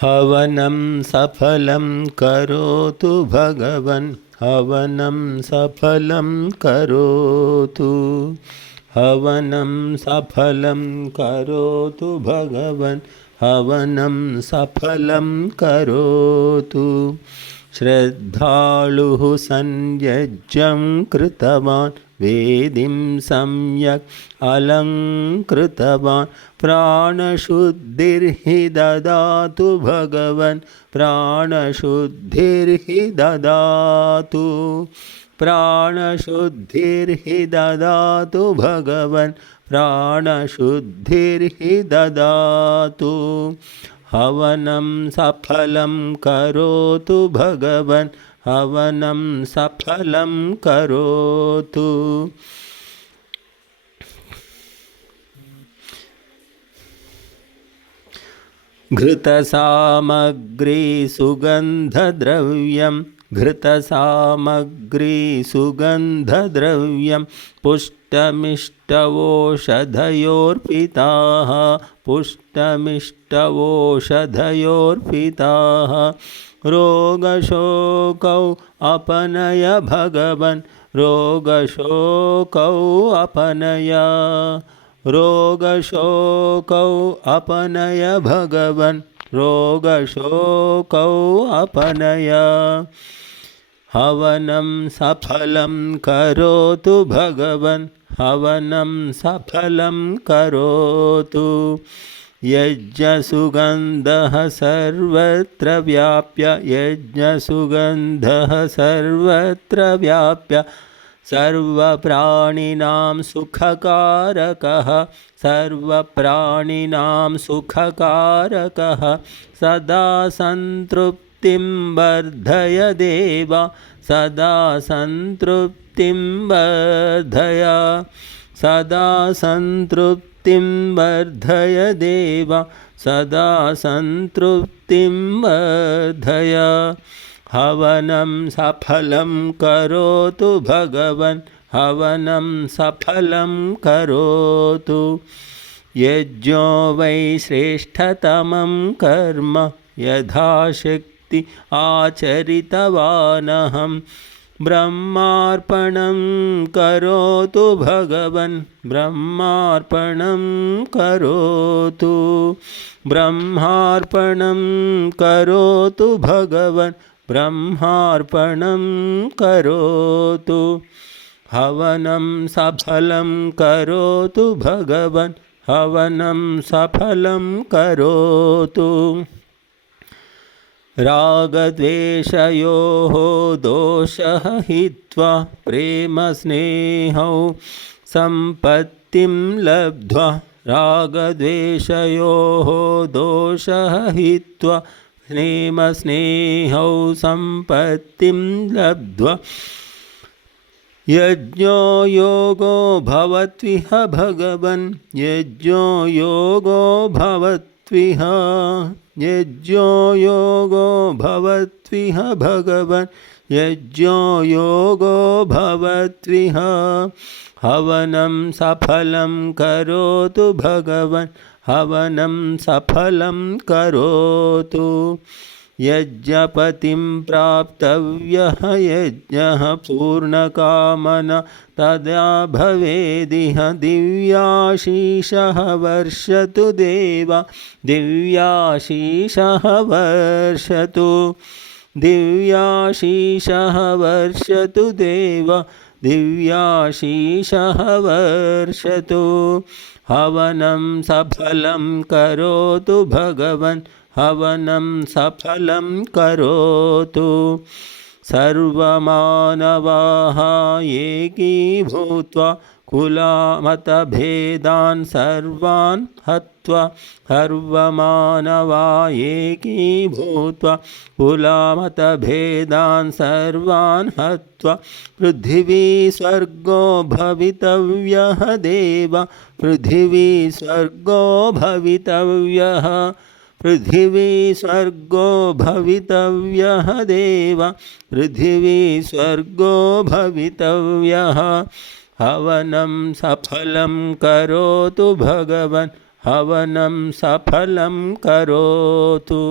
हवनं सफलं करोतु भगवन्। हवनं सफलं करोतु। हवनं सफलं करोतु भगवन्। हवनं सफलं करोतु। श्रद्धालुः सन्यज्यं कृतवान्। वेदिं सम्यक् अलङ्कृतवान्। प्राणशुद्धिर्हि ददातु भगवन्। प्राणशुद्धिर्हि ददातु प्राणशुद्धिर्हि ददातु भगवन्। प्राणशुद्धिर्हि ददातु हवनं सफलं करोतु भगवन्। हवनं सफलं करोतु। घृतसामग्री सुगन्धद्रव्यं घृतसामग्रीसुगन्धद्रव्यं पुष्टमिष्टवोषधयोर्पिताः पुष्टमिष्टवोषधयोर्पिताः। रोगशोकौ अपनय भगवन् रोगशोकौ अपनय। रोगशोकौ अपनय भगवन्। रोगशोकौ अपनय हवनं सफलं करोतु भगवन्। हवनं सफलं करोतु। यज्ञसुगन्धः सर्वत्र व्याप्य। यज्ञसुगन्धः सर्वत्र व्याप्य। सर्वप्राणिनां सुखकारकः सर्वप्राणिनां सुखकारकः, सदा सन्तृप् सन्तृप्तिं वर्धय देव, सदा सन्तृप्तिं वर्धय, सदा सन्तृप्तिं वर्धय देव, सदा सन्तृप्तिं वर्धय। हवनं सफलं करोतु भगवन्, हवनं सफलं करोतु। यज्ञो वै श्रेष्ठतमं कर्म, यथाशक्ति आचरितवानहं। ब्रह्मार्पणं करोतु भगवन्, ब्रह्मार्पणं करोतु। ब्रह्मार्पणं करोतु भगवन् ब्रह्मार्पणं करोतु, हवनं सफलं करोतु, भगवन् हवनं सफलं करोतु। रागद्वेषयोः दोषः हित्वा प्रेमस्नेहौ सम्पत्तिं लब्ध्वा रागद्वेषयोः दोषः हित्वा स्नेमस्नेहौ सम्पत्तिं लब्ध्वा यज्ञो योगो भवत्विह भगवन्, यज्ञो योगो भवत्विह यज्ञो योगो भवत्विह भगवन्, यज्ञो योगो भवत्विह हवनं सफलं करोतु भगवन् हवनं सफलं करोतु। यज्ञपतिं प्राप्तव्यः यज्ञः पूर्णकामना तदा भवेदिह। दिव्याशीषः वर्षतु देव दिव्याशीषः वर्षतु। दिव्याशीषः वर्षतु देव दिव्याशीषः वर्षतु हवनं सफलं करोतु भगवन् हवनं सफलं करोतु। सर्वमानवाः एकीभूत्वा कुलामतभेदान् सर्वान् हत्वा सर्वमानवा एकीभूत्वा कुलामतभेदान् सर्वान् हत्वा, पृथिवी स्वर्गो भवितव्यः देव, पृथिवी स्वर्गो भवितव्यः, पृथिवी स्वर्गो भवितव्यः देव, पृथिवी स्वर्गो भवितव्यः। हवनं सफलं करोतु भगवन् हवनं सफलं करोतु।